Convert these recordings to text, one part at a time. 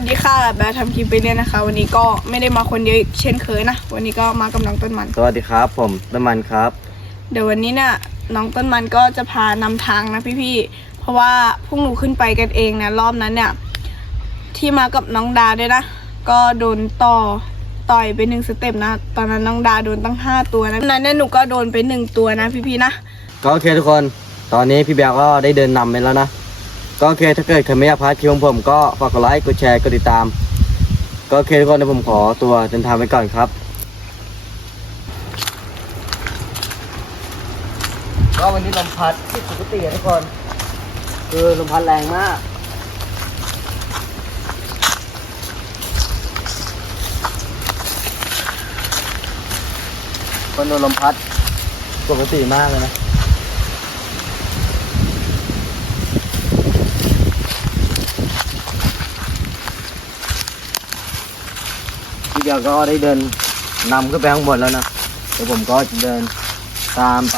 วัสดีค่ะแบร์ทำคลิปไปเนี่ยนะคะ วันนี้ก็ไม่ได้มาคนเดียวอีกเช่นเคยนะ วันนี้ก็มากับน้องต้นมัน สวัสดีครับ ผมน้ำมันครับ เดี๋ยววันนี้เนี่ยน้องต้นมันก็จะพานำทางนะพี่ๆ เพราะว่าพวกหนูขึ้นไปกันเองนะรอบนั้นเนี่ย ที่มากับน้องดาด้วยนะ ก็โดนต่อต่อยไปหนึ่งสเต็ปนะ ตอนนั้นน้องดาโดนตั้งห้าตัวนะตอนนั้นเนี่ยหนูก็โดนไปหนึ่งตัวนะพี่ๆนะ ก็โอเคทุกคน ตอนนี้พี่แบลก็ได้เดินนำไปแล้วนะ ก็โอเคถ้าเกิดใครไม่อยากพลาดคลิปของผมก็ฝากกดไลค์กดแชร์กดติดตาม ก็โอเคทุกคนเดี๋ยวผมขอตัวเดินทางไปก่อนครับ ก็วันนี้ลมพัดที่ปกติอะทุกคน คือลมพัดแรงมากคนโดนลมพัดปกติมากเลยนะ เราก็ได้เดินนำขึ้นไปข้างบนแล้วนะเดี๋ยวผมก็จะเดินตามไป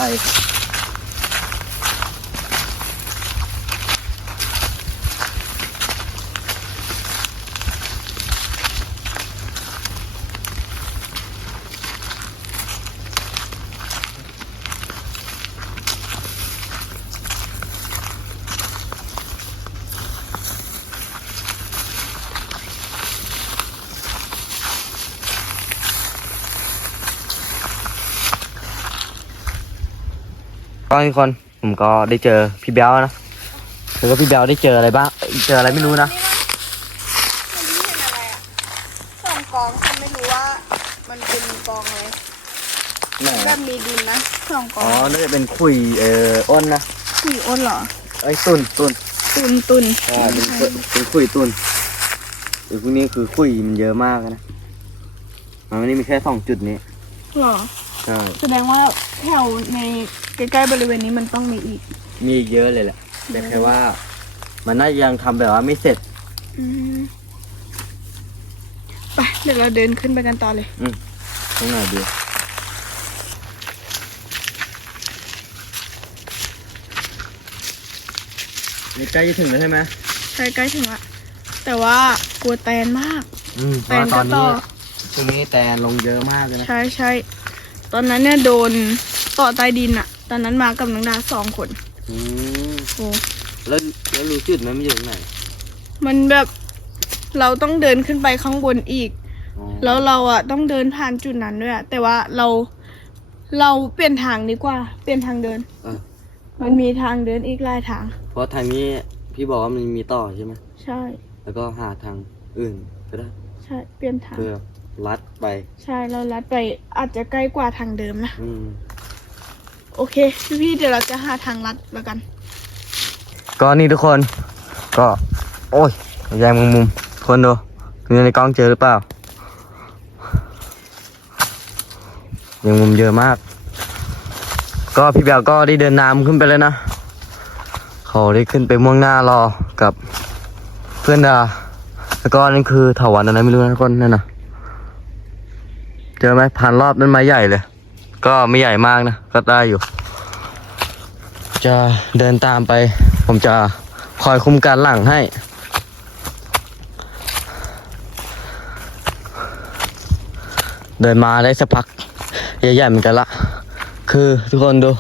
ก็ทุกคนผมก็ได้เจอพี่เบลนะแล้วก็พี่เบลได้เจออะไรบ้างเอ้ยเจออะไรไม่รู้นะสองกองฉันไม่รู้ว่ามันเป็นกองอะไรไหนแบบมีดินนะสองกอ๋อองน่าจะเป็นขุยเอ่ออ้นนะขุยอ้นเหรอ ไอ้ยตุนตุนตุนตุนอ่าเป็นขุยเป็นขุยตุนไอ้พวกนี้คือขุยมันเยอะมากนะมันไม่ได้มีแค่สองจุดนี้เหรอใช่แสดงว่าแถวใน ใกล้ๆบริเวณนี้มันต้องมีอีก มีอีกเยอะเลยแหละแต่แค่ว่า มันน่าจะยังทำแบบว่าไม่เสร็จ อืมไปเดี๋ยวเราเดินขึ้นไปกันต่อเลยตรงไหนดีนี่ใกล้จะถึงแล้วใช่ไหมใกล้ๆถึงละแต่ว่ากลัวแตนมาก อืมเพแตราะนว่าตก็อนต่อนี้ช่วงนี้แตนลงเยอะมากเลยนะ ใช่ใช่ ตอนนั้นเนี่ยโดนต่อใต้ดินอะ ตอนนั้นมากับน้องดาสองคนอืมโอ้แล้วแล้วรู้จุดไหมมันอยู่ตรงไหนมันแบบเราต้องเดินขึ้นไปข้างบนอีก อ๋อแล้วเราอะต้องเดินผ่านจุดนั้นด้วยอะแต่ว่าเราเราเปลี่ยนทางดีกว่า เปลี่ยนทางเดิน เออมันมีทางเดินอีกหลายทาง เพราะทางนี้พี่บอกว่ามันมีต่อใช่ไหมใช่ แล้วก็หาทางอื่นก็ได้ใช่เปลี่ยนทาง เพื่อลัดไป ใช่เราลัดไปอาจจะใกล้กว่าทางเดิมนะ อืม โอเค พี่ๆเดี๋ยวเราจะหาทางลัดแล้วกัน ก็นี่ทุกคน ก็ โอ้ยยายมุมมุมคนดูดูในกล้องเจอหรือเปล่ายังมุมเยอะมาก ก็พี่แบวก็ได้เดินน้ำขึ้นไปแล้วนะเขาได้ขึ้นไปม่วงหน้ารอกับเพื่อนดาแล้วก็นั่นคือเถาวันอะไรไม่รู้นะทุกคนนั่นนะเจอไหมผ่านรอบนั้นไม้ใหญ่เลย ก็ไม่ใหญ่มากนะ ก็ได้อยู่ จะเดินตามไป ผมจะคอยคุมการหลังให้ เดินมาได้สักพัก ใหญ่ๆเหมือนกันละ คือทุกคนดู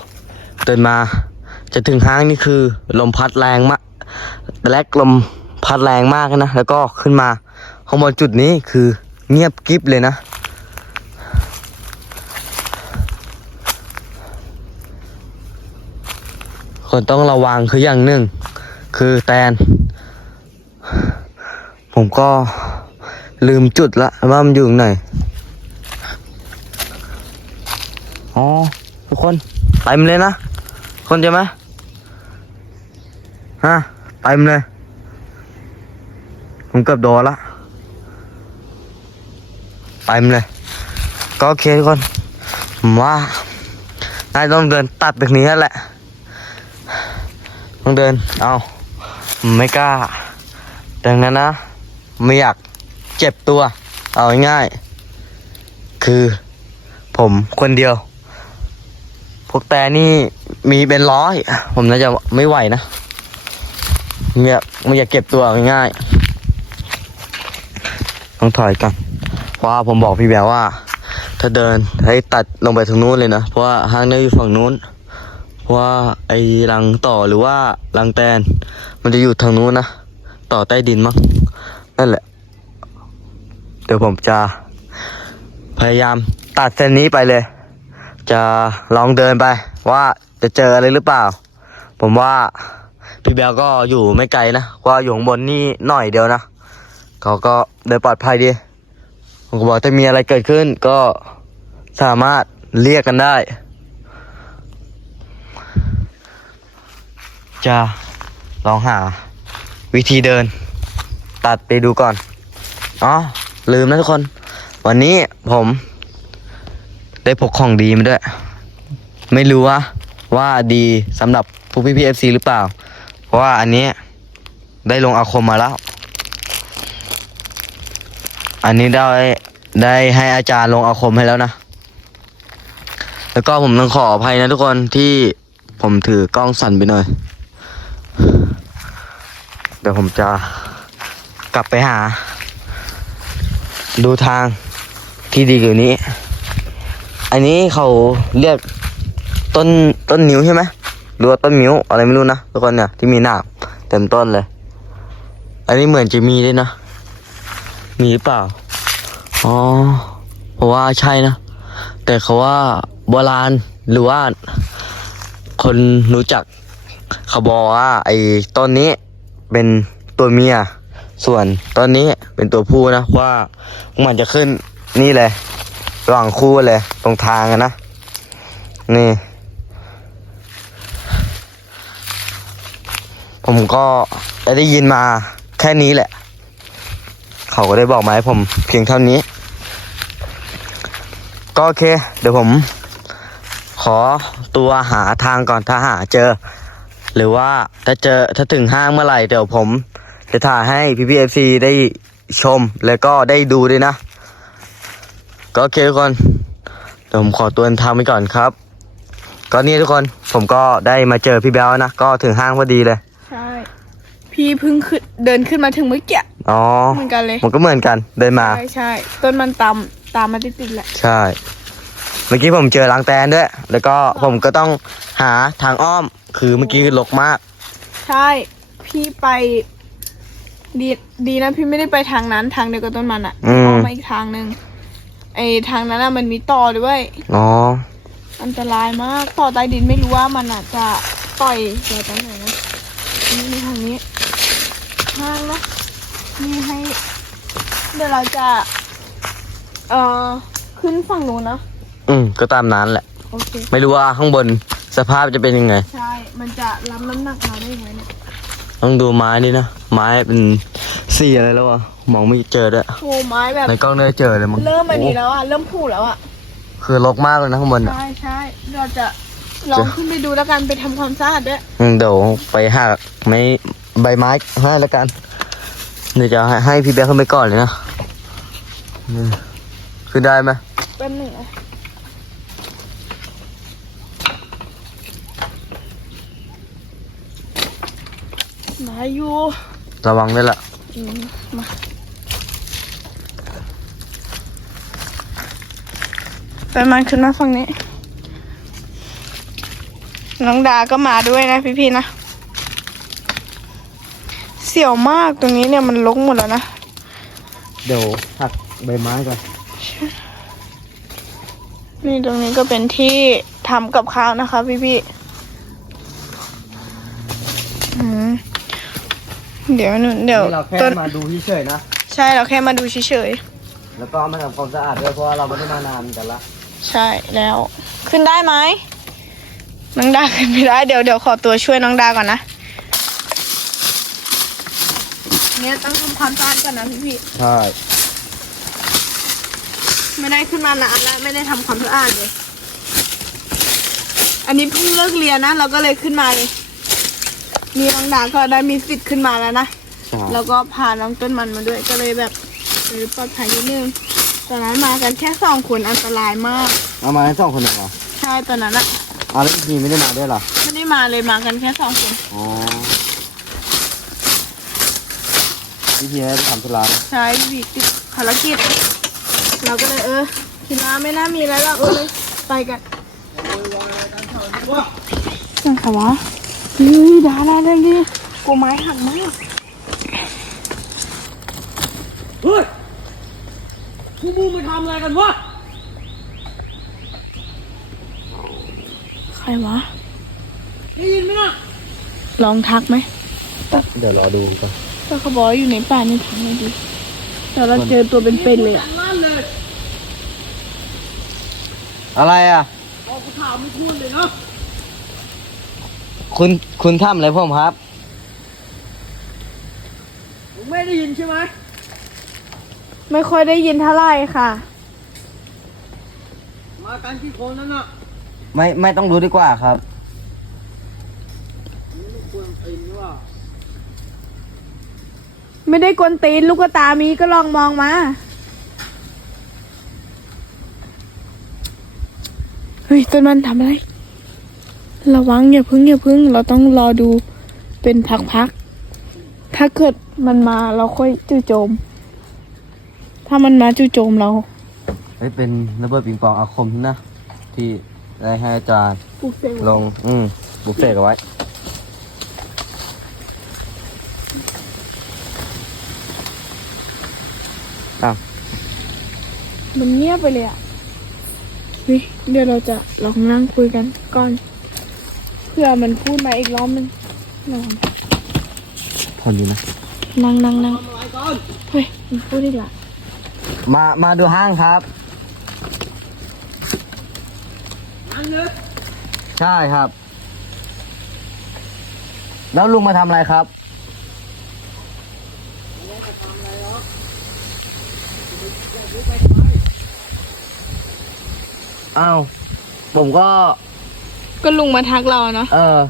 เดินมา จะถึงห้างนี่คือ ลมพัดแรงมากแรกลมพัดแรงมากนะ แล้วก็ขึ้นมาข้างบนจุดนี้คือเงียบกริบเลยนะ คนต้องระวังคืออย่างหนึ่ง คือแตน ผมก็ลืมจุดละว่ามันอยู่ไหน อ๋อ ทุกคนเต็มเลยนะ คนเจอไหมฮะเต็มเลย ผมเกือบโดนละเต็มเลย ก็โอเคทุกคนผมว่าน่าจะต้องเดินตัดแบบนี้แหละ ต้องเดิน เอาไม่กล้า ดังนั้นนะ ไม่อยากเจ็บตัว เอาง่ายๆคือผมคนเดียว พวกแต่นี่มีเป็นร้อย ผมน่าจะไม่ไหวนะไม่ยไม่อยากเก็บตัวง่ายต้องถอยกันเพราะว่าผมบอกพี่แบวว่า ถ้าเดินให้ตัดลงไปทางนู้นเลยนะ เพราะว่าห้างนื้อยู่ฝั่งนู้น ว่าไอ้รังต่อหรือว่ารังแตน มันจะอยู่ทางนู้นนะ ต่อใต้ดินมั้งนั่นแหละ เดี๋ยวผมจะ พยายามตัดเส้นนี้ไปเลย จะลองเดินไป ว่าจะเจออะไรหรือเปล่า ผมว่าพี่แบลก็อยู่ไม่ไกลนะว่าอยู่ข้างบนนี่หน่อยเดียวนะเขาก็เดินปลอดภัยดีผมก็บอกถ้ามีอะไรเกิดขึ้นก็สามารถเรียกกันได้ จะลองหาวิธีเดิน ตัดไปดูก่อนอ๋อลืมนะทุกคน วันนี้ผม ได้พกของดีมาด้วย ไม่รู้ว่าว่าดีสำหรับพวกพี่พีเอฟซีหรือเปล่า เพราะว่าอันนี้ได้ลงอาคมมาแล้ว อันนี้ได้ได้ให้อาจารย์ลงอาคมให้แล้วนะ แล้วก็ผมต้องขออภัยนะทุกคนที่ผมถือกล้องสั่นไปหน่อย เดี๋ยวผมจะกลับไปหา ดูทางที่ดีกว่านี้ อันนี้เขาเรียกต้นต้นนิ้วใช่ไหมหรือว่าต้นมิ้วอะไรไม่รู้นะทุกคนเนี่ยที่มีหนามเต็มต้นเลย อันนี้เหมือนจะมีด้วยนะ มีหรือเปล่า อ๋อเพราะว่าใช่นะ แต่เขาว่าโบราณหรือว่าคนรู้จักเขาบอกว่าไอ้ต้นนี้ เป็นตัวเมีย ส่วนต้นนี้เป็นตัวผู้นะว่ามันจะขึ้นนี่เลยระหว่างคู่เลย ตรงทางนะ นี่ ผมก็ได้ยินมาแค่นี้แหละ เขาก็ได้บอกมาให้ผมเพียงเท่านี้ ก็โอเค เดี๋ยวผม ขอตัวหาทางก่อนถ้าหาเจอ หรือว่าถ้าเจอถ้าถึงห้างเมื่อไหร่เดี๋ยวผมจะถ่ายให้พี่พีเอฟซีได้ชมแล้วก็ได้ดูด้วยนะ ก็โอเคทุกคนเดี๋ยวผมขอตัวเดินทางไปก่อนครับ ก็นี่ทุกคนผมก็ได้มาเจอพี่แบลนะ ก็ถึงห้างพอดีเลย ใช่ พี่เพิ่งขึ้นเดินขึ้นมาถึงเมื่อกี้อ๋อเหมือนกันเลย มันก็เหมือนกันเดินมา ใช่ใช่ต้นมันตามตามมาติดๆแหละ ใช่ เมื่อกี้ผมเจอรังแตนด้วย แล้วก็ผมก็ต้องหาทางอ้อม คือเมื่อกี้ลกมาก ใช่ พี่ไป ดีดีนะพี่ไม่ได้ไปทางนั้นทางเดียวกับต้นมันอะอืมอ้อมมาอีกทางหนึ่งไอทางนั้นอะมันมีต่อด้วย อ๋อ อันตรายมากต่อใต้ดินไม่รู้ว่ามันอาจจะต่อยเจอตรงไหนนะนี่นี่ทางนี้ห้างนะนี่ให้ เดี๋ยวเราจะ เอ่อ ขึ้นฝั่งนู้นนะ อืมก็ตามนั้นแหละ โอเค ไม่รู้ว่าข้างบนสภาพจะเป็นยังไง ใช่ มันจะรับน้ำหนักมาได้ยังไงเนี่ยต้องดูไม้นี่นะ ไม้เป็นสีอะไรแล้ววะมองไม่เจอด้วยโอ้ไม้แบบ ในกล้องเนื้อเจอเลยมั้งเริ่มมาดีโอ้แล้วอะเริ่มผูแล้วอะคือลกมากเลยนะข้างบนอะ ใช่ใช่เราจะลองขึ้นไปดูแล้วกันไปทำความสะอาดด้วยอืมเดี๋ยวไปหาไม้ใบไม้ให้แล้วกันเดี๋ยวจะให้ให้พี่แบ๊คขึ้นไปก่อนเลยนะนี่คือได้ไหมแป๊บหนึ่งนะ มาอยู่ระวังด้วยล่ะอืมมาไปมันขึ้นมาฝั่งนี้ น้องดาก็มาด้วยนะพี่ๆนะ เสี่ยวมากตรงนี้เนี่ยมันลกหมดแล้วนะ เดี๋ยวหักใบไม้ก่อน นี่ตรงนี้ก็เป็นที่ทำกับข้าวนะคะพี่พี่ๆอืม เดี๋ยวหนูเดี๋ยวเราแค่ต้นมาดูเฉยๆนะ ใช่เราแค่มาดูเฉยแล้วก็มาทำความสะอาดด้วยเพราะว่าเราไม่ได้มานานกันละ ๆใช่แล้ว ขึ้นได้ไหมน้องดาขึ้นไม่ได้เดี๋ยวเดี๋ยวขอตัวช่วยน้องดาก่อนนะเนี่ยต้องทำความสะอาดก่อนนะพี่พี่ใช่ๆไม่ได้ขึ้นมานานแล้วไม่ได้ทำความสะอาดเลย อันนี้เพิ่งเลิกเรียนนะเราก็เลยขึ้นมาเลย นี่น้องดาก็ได้มีสิทธิ์ขึ้นมาแล้วนะ ใช่แล้วก็พาน้องต้นมันมาด้วยก็เลยแบบเออปลอดภัยนิดนึง ตอนนั้นมากันแค่สองคนอันตรายมาก เอามาให้สองคนเหรอใช่ตอนนั้นอะเอาแล้วพี่ไม่ได้มาด้วยเหรอไม่ได้มาเลยมากันแค่สองคน อ๋อพี่พีให้ไปทำธุระใช่พี่ติดขัดารกิจ เราก็เลยเออคิดว่าไม่น่ามีอะไรหรอกเออเลยไปกันนั่นค่ะวะ เฮ้ยดาราเรื่องนี้กลัวไม้หักมากเฮ้ยพวกมึงมาทำอะไรกันวะ ใครวะ ได้ยินไหมนะลองทักไหมเดี๋ยวรอดูก่อนถ้าเขาบอกว่าอยู่ในป่านี่ทักเลยดิเดี๋ยวเราเจอตัวเป็นๆเลยอะลั่นเลยอะไรอะ บอกกูถามไม่พูดเลยนะ คุณคุณทำอะไรผมครับ มึงไม่ได้ยินใช่ไหมไม่ค่อยได้ยินเท่าไหร่ค่ะ มากันกี่คนนั่นน่ะไม่ไม่ต้องรู้ดีกว่าครับ มึงไม่ควรเป็นหรือเปล่าไม่ได้กวนตีนลูกตามีก็ลองมองมาเฮ้ยต้นมันทำอะไร ระวังอย่าพึ่งอย่าพึ่ง เราต้องรอดูเป็นพักๆ ถ้าเกิดมันมาเราค่อยจู่โจม ถ้ามันมาจู่โจมเราเฮ้ยเป็นระเบิดปิงปองอาคมนะ ที่ได้ให้อาจารย์ปลุกเสกลง อืมบุกเสกเอาไว้ อ้าว มันเงียบไปเลยอะเฮ้ยเดี๋ยวเราจะลองนั่งคุยกันก่อน เพื่อมันพูดมาอีกรอบนึงลองพอดีนะ นั่งนั่งนั่งทำอะไรกันเฮ้ยมันพูดอีกละมา มาดูห้างครับนั่นเลยใช่ครับ แล้วลุงมาทำอะไรครับ อ้าว ผมก็ ก็ลุงมาทักเราเนาะเออ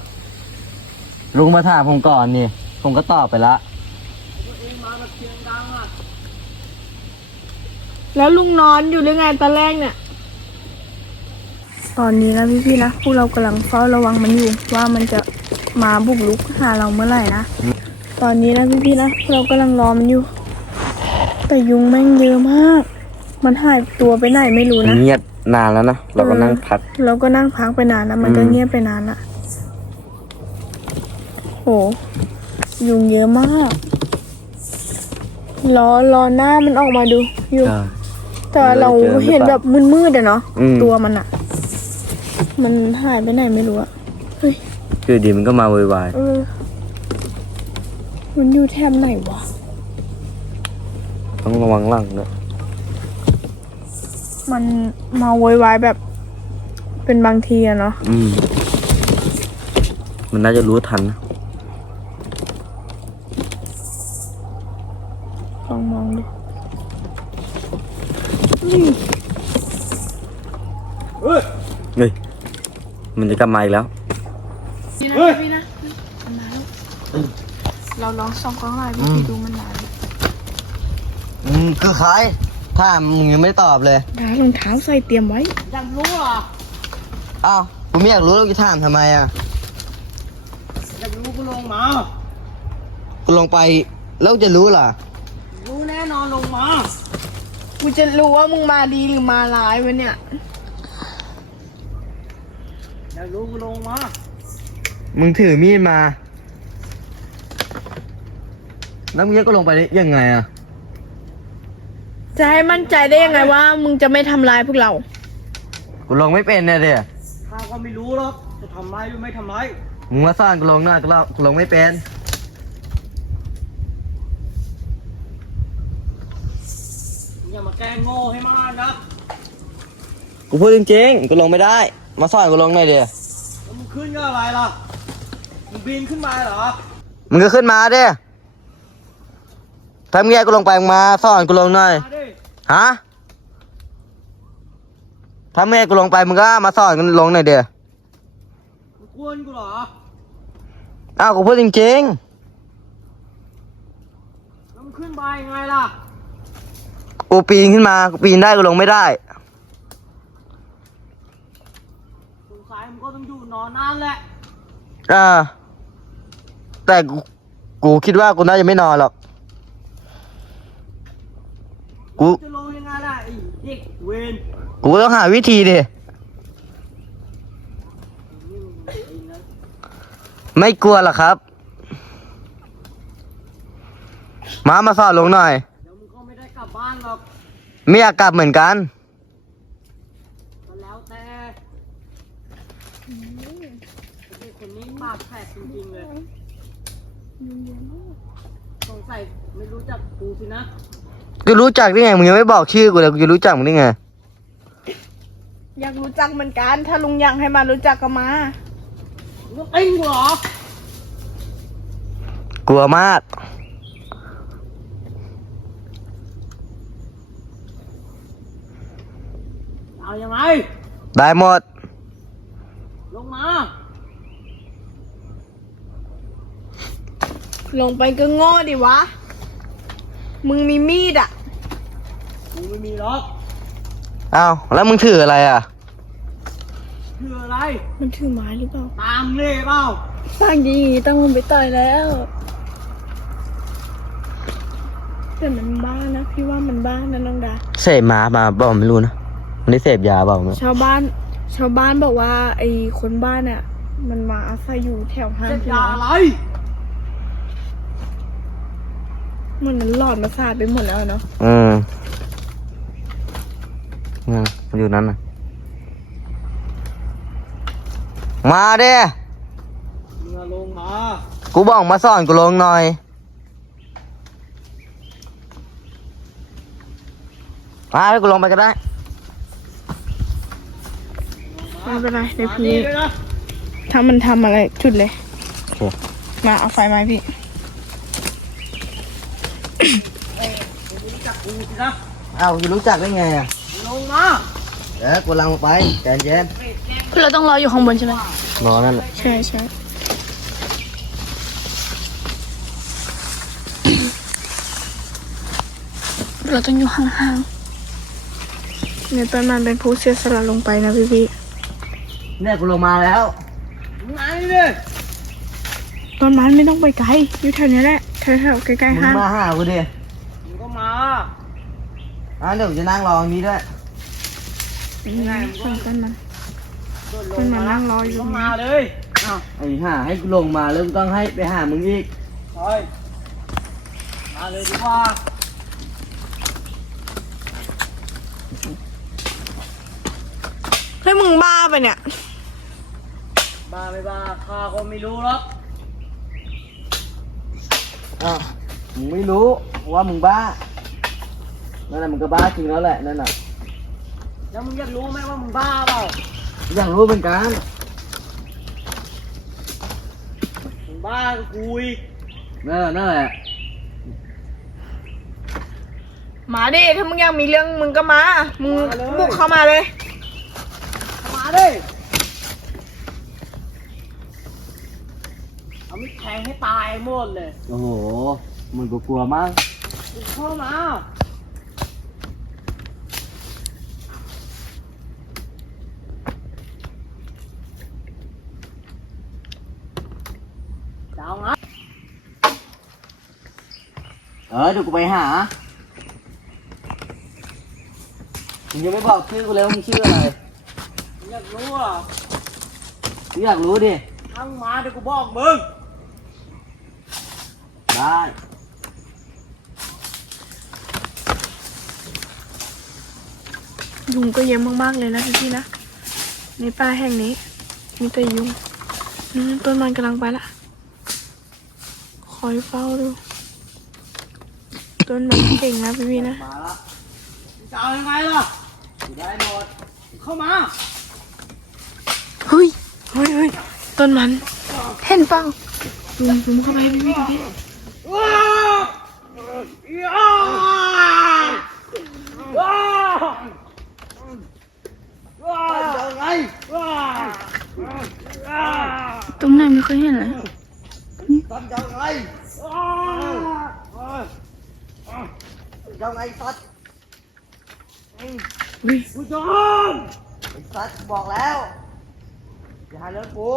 ลุงมาถามผมก่อนนี่ ผมก็ตอบไปละตัวเองมาแบบเสียงดังอะแล้วลุงนอนอยู่หรือไงตอนแรกเนี่ย ตอนนี้นะพี่ๆนะพวกเรากำลังเฝ้าระวังมันอยู่ว่ามันจะมาบุกรุกหาเราเมื่อไหร่นะ ตอนนี้นะพี่ๆนะพวกเรากำลังรอมันอยู่ แต่ยุงแม่งเยอะมาก มันหายตัวไปไหนไม่รู้นะ เงียบ นานแล้วนะ เราก็นั่งพัก เราก็นั่งพักไปนานแล้ว มันก็อืมเงียบไปนานละโหยุงเยอะมากรอรอหน้ามันออกมาดูอยู่ใช่แต่เราเจอหรือเปล่าเห็นแบบมืดๆอะเนาะอืมตัวมันอะมันหายไปไหนไม่รู้อะเฮ้ยคือดีมันก็มาโวยวายเออมันอยู่แถบไหนวะ ต้องระวังหลังด้วย มันมาโวยวายแบบ เป็นบางทีอะเนาะอืม มันน่าจะรู้ทันนะลองมองดูนี่เฮ้ยเฮ้ย มันจะกลับมาอีกแล้ว พี่นะเฮ้ยพี่นะมันมาแล้วเราลองส่องกล้องหน่อยอืพี่มดูมันมาแล้วอืมคือใคร ถ้ามมึงยังไม่ตอบเลยดารองเท้าใส่เตรียมไว้ อยากรู้เหรออ้าวผมไม่อยากรู้แล้วจะถามทำไมอะอยากรู้ก็ลงมา กูลงไปแล้วจะรู้ล่ะรู้แน่นอนลงมา กูจะรู้ว่ามึงมาดีหรือมาร้ายวะเนี่ย อยากรู้ก็ลงมา มึงถือมีดมา แล้วมึงก็ลงไปได้ยังไงอะ จะให้มั่นใจได้ยังไงว่า มึงจะไม่ทำร้ายพวกเรา กูลงไม่เป็นเนี่ยเดียข้าก็ไม่รู้หรอกจะทำร้ายหรือไม่ทำร้ายมึงมาซ่อนกูลงหน้ากูลงกูลงไม่เป็น อย่ามาแกล้งโง่ให้มากนะกูพูดจริงๆกูลงไม่ได้ มาซ่อนกูลงหน่อยเดียแล้วมึงขึ้นก็อะไรล่ะมึงบินขึ้นมาเหรอมึงก็ขึ้นมาเด้ถ้ามึงแยกกูลงไปมึงมาซ่อนกูลงหน่อย มาดิ ฮะถ้ามึงแยกกูลงไปมึงก็มาซ่อนกูลงหน่อยเดียมึงกวนกูเหรอ อ้าวกูพูดจริงแล้วมึงขึ้นไปยังไงล่ะๆกูปีนขึ้นมา กูปีนได้กูลงไม่ได้สงสัยมึงก็ต้องอยู่นอนนั่นแหละ อ่า แต่กูกูคิดว่ากูน่าจะไม่นอนหรอก กูจะลงยังไงล่ะไอ้เด็ กเวนกูต้องหาวิธีดิ ไม่กลัวหรอกครับ มามาสอนลงหน่อย เดี๋ยวมึงก็ไม่ได้กลับบ้านหรอกไม่อยากกลับเหมือนกัน ก็แล้วแต่ไอ้เด็กคนนี้ปากแผลจริงๆเลย สงสัยไม่รู้จักกูสินะ กูรู้จักได้ไงมึงยังไม่บอกชื่อกูเลยกูจะรู้จักมึงได้ไงอยากรู้จักเหมือนกัน ถ้าลุงอยากให้มารู้จักก็มามึงติ้งกูเหรอกลัวมาก เอายังไงได้หมด ลงมาลงไปก็โง่ดิวะ มึงมีมีดอะ กูไม่มีหรอกอ้าวแล้วมึงถืออะไรอะ คืออะไร มันถือไม้หรือเปล่าตามเล่เปล่าสร้างดีต้องลงไปต่อยแล้วแต่มันบ้านะพี่ว่ามันบ้านะน้องดา เสพมามาบอกไม่รู้นะมันได้เสพยาเปล่าไม่รู้ชาวบ้าน ชาวบ้านบอกว่า ไอ้คนบ้านเนี่ยมันมาอาศัยอยู่แถวห้างเจ็บพี่ยาน้องอะไร มันมันหลอนมาสาดไปหมดแล้วอะเนาะ อืม อืมมันอยู่นั้นนะมาเด้มึงอะลงมา กูบอกมาสอนกูลงหน่อย มาให้กูลงไปก็ได้ ไม่เป็นไรเดี๋ยวมาพี่นี่ด้วยนะถ้ามันทำอะไรจุดเลย โอเค มาเอาไฟมาพี่มึงรู้จักกูสินะอ้าวจะรู้จักได้ไงอะ ลงมาเดี๋ยวกูลังลงไปใจเย็นเราต้องรออยู่ข้างบนใช่ไหมรอนั่นแหละใช่ใช่เราต้องอยู่ห่างๆเนี่ยต้นมันเป็นผู้เสียสละลงไปนะพี่พี่เนี่ยกูลงมาแล้วมึงมานี่เลยต้นมันไม่ต้องไปไกลอยู่แถวนี้แหละแถวๆใกล้มึๆห้างงมาหากูดิมึงก็มาอะเดี๋ยวกูจะนั่งรอตรงนี้ด้วย ขึ้นมันโดดลมันมามานั่งรออยู่มาเลยอ้าวไอ้ห่าให้กูลงมาแล้วกูต้องให้ไปหามึงอีกไปมาเลยดีกว่าเฮ้ยมึงบ้าไปะเนี่ย บ้าไม่บ้าข้าก็ไม่รู้หรอกอ้าวมึงไม่รู้ว่ามึงบ้า นั่นแหละมึงก็บ้าจริงแล้วแหละนั่นน่ะ แล้วมึงอยากรู้ไหมว่ามึงบ้าเปล่าอยากรู้เหมือนกันมึงบ้ากับกูอีกนั่นแหละนั่นแหละมาดิถ้ามึงอยากมีเรื่องมึงก็มา มึงบุกเข้ามาเลย มาดิเอามิดแทงให้ตายหมดเลย โอ้โหมึงก็กลัวมากมึงเข้ามาจะเอาไง เออเดี๋ยวกูไปหามึงยังไม่บอกชื่อกูเลยว่ามึงชื่ออะไรมึงอยากรู้เหรอะกูอยากรู้ดิทั้งมาเดี๋ยวกูบอกมึง ได้ยุงก็เยอะมากๆเลยนะพี่ๆนะในป่าแห่งนี้ มีแต่ยุงอืมต้นมันกำลังไปละ คอยเฝ้าดู ต้นมันเก่งนะพี่ๆนะ มาละมึงจะเอายังไงล่ะกูได้หมดมึงเข้ามา เฮ้ยเฮ้ยเฮ้ยต้นมันเห็นเปล่าลุมลุมเข้าไปพี่พี่ดูดิว้าวว้าวว้าวว้าวยังไงว้าวว้าวตรงไหนไม่เคยเห็นเลยตัดยังไงว้าว ยังไงตัดอุ้ยผู้ชมไอ้ตัดบอกแล้ว อย่าหาเรื่องกู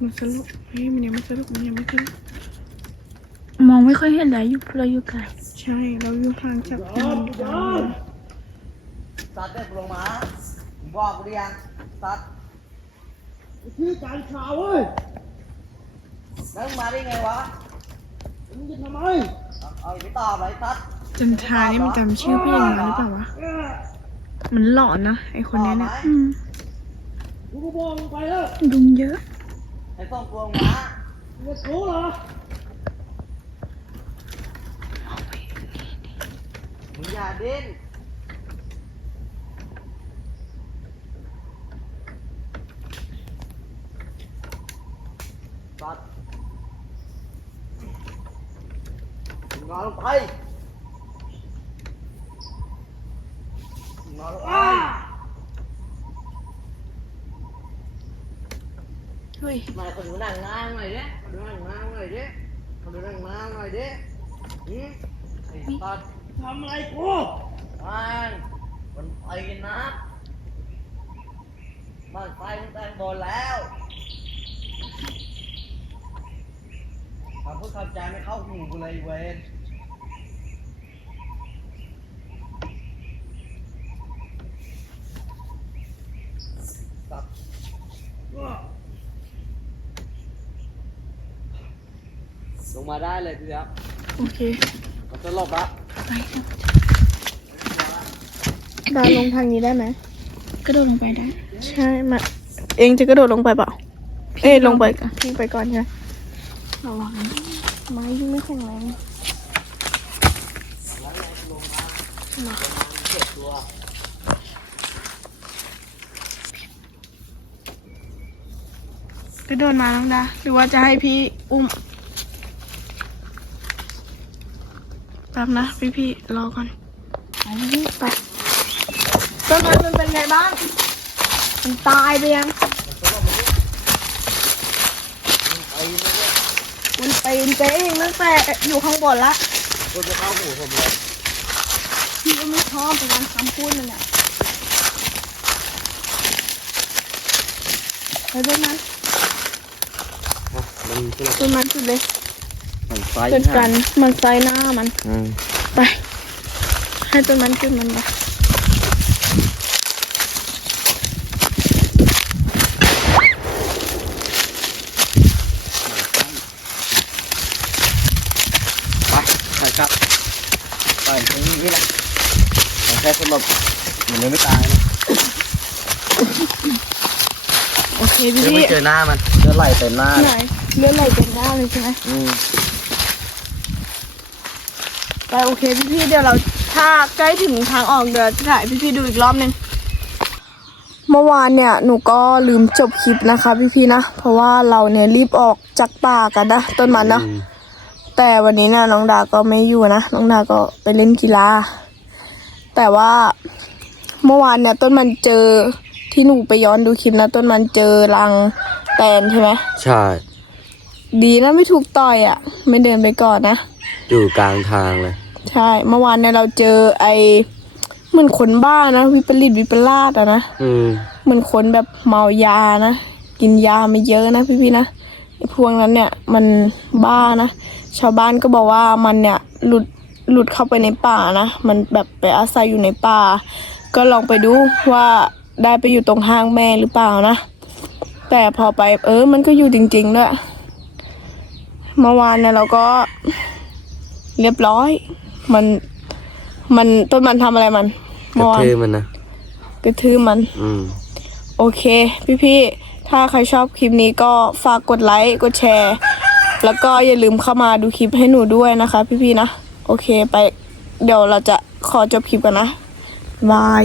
มันสรุปเฮ้ยมันยังไม่สรุปมันยังไม่สรุปมองไม่ค่อยเห็นเลยอยู่เราอยู่ไกลใช่ช่เราอยู่ห่างจากต้นไม้สัตว์ได้ลงมาผมบอกกูหรือยังสัตว์ชื่อการข่าวเว้ยแล้วมึงมาได้ไงวะ มึงจะทำไมเอาเอาไปตอบเลยสัตว์จันทรานี่มันจำชื่อพี่อย่างนั้นหรือเปล่าวะมันหลอนนะไอคนนี้เนี่ยอืมกูก็บอกมึงไปแล้วดุงเยอะไอ้ส่งตัวมึงมามึงจะรู้เหรอมึงอย่าดิ้นสัตว์ งนอนลงไปมึงนอนลงไปเฮ้ยมาขอดูหนังงานหน่อยดิขอดูหนังงานหน่อยดิขอดูหนังงานหน่อยดิหืมไอ้สัตว์ทำอะไรกูมันมันไปนะมันไปมันแต่งบนแล้วคำพูดคำจาไม่เข้าหูกูเลยเวนสัตว์ ลงมาได้เลยพี่ครับโอเคมันจะหลบละไปดาลงทางนี้ได้ไหมกระโดดลงไปได้ ใช่มาเองจะกระโดดลงไปเปล่าเอ้ยลงไปก่อนพี่ไปก่อนใช่ไหมระวังนะไม้ยิ่งไม่แข็งแรงกระโดดมาน้องดาหรือว่าจะให้พี่อุ้ม ป๊บนะพี่พี่ๆรอก่อนไปพี่ไปต้นไม้มันเป็นไงบ้าง มันตายไปยัง มันปีนเจ๊เองตั้งแต่อยู่ข้างบนละคนจะเข้าหูผมเลยพี่ก็ไม่ชอบเป็นการคำพูดมันอะไปด้วยมันมันคือต้นมันจุดเลย มันไฟจุดกัน มันไซหน้ามัน อืมไป ให้ต้นมันจุดมันไปไปไปครับไปตรงนี้แหละมันแค่สลบมันยังไม่ตายนะโอเคพี่ยังพี่ไม่เจอหน้ามันเลือดไหลเต็มหน้าไหนเลื่อนไหลเต็มหน้าเลยใช่ไหมอืมไป โอเคพี่พี่ๆเดี๋ยวเราถ้าใกล้ถึงทางออกเดี๋ยวจะถ่ายพี่พี่ๆดูอีกรอบหนึงเมื่อวานเนี่ยหนูก็ลืมจบคลิปนะคะพี่พี่ๆนะ เพราะว่าเราเนี่ยรีบออกจากป่ากันนะต้นมันเนาะแต่วันนี้นะน้องดาก็ไม่อยู่นะน้องดาก็ไปเล่นกีฬาแต่ว่าเมื่อวานเนี่ยต้นมันเจอที่หนูไปย้อนดูคลิปนะต้นมันเจอรังแตนใช่ไหมใช่ ดีนะไม่ถูกต่อยอะ่ะ ไม่เดินไปก่อนนะอยู่กลางทางเลย ใช่ เมื่อวานเนี่ยเราเจอไอเหมือนคนบ้านะ วิปริตวิปลาสอะนะอืมเหมือนคนแบบเมายานะ กินยามาเยอะนะพี่ๆนะไอ้พวกนั้นเนี่ยมันบ้านะ ชาวบ้านก็บอกว่ามันเนี่ยหลุดหลุดเข้าไปในป่านะ มันแบบไปอาศัยอยู่ในป่า ก็ลองไปดูว่าได้ไปอยู่ตรงห้างแม่หรือเปล่านะ แต่พอไปเออ มันก็อยู่จริงๆด้วย เมื่อวานเนี่ยเราก็เรียบร้อย มัน มันต้นมันทำอะไรมันกระเมื่อวานทืบมันนะกระทืบมัน อืม โอเค พี่ๆ ถ้าใครชอบคลิปนี้ก็ฝากกดไลค์ กดแชร์ แล้วก็อย่าลืมเข้ามาดูคลิปให้หนูด้วยนะคะ พี่ๆ นะ โอเคไป เดี๋ยวเราจะขอจบคลิปกันนะบาย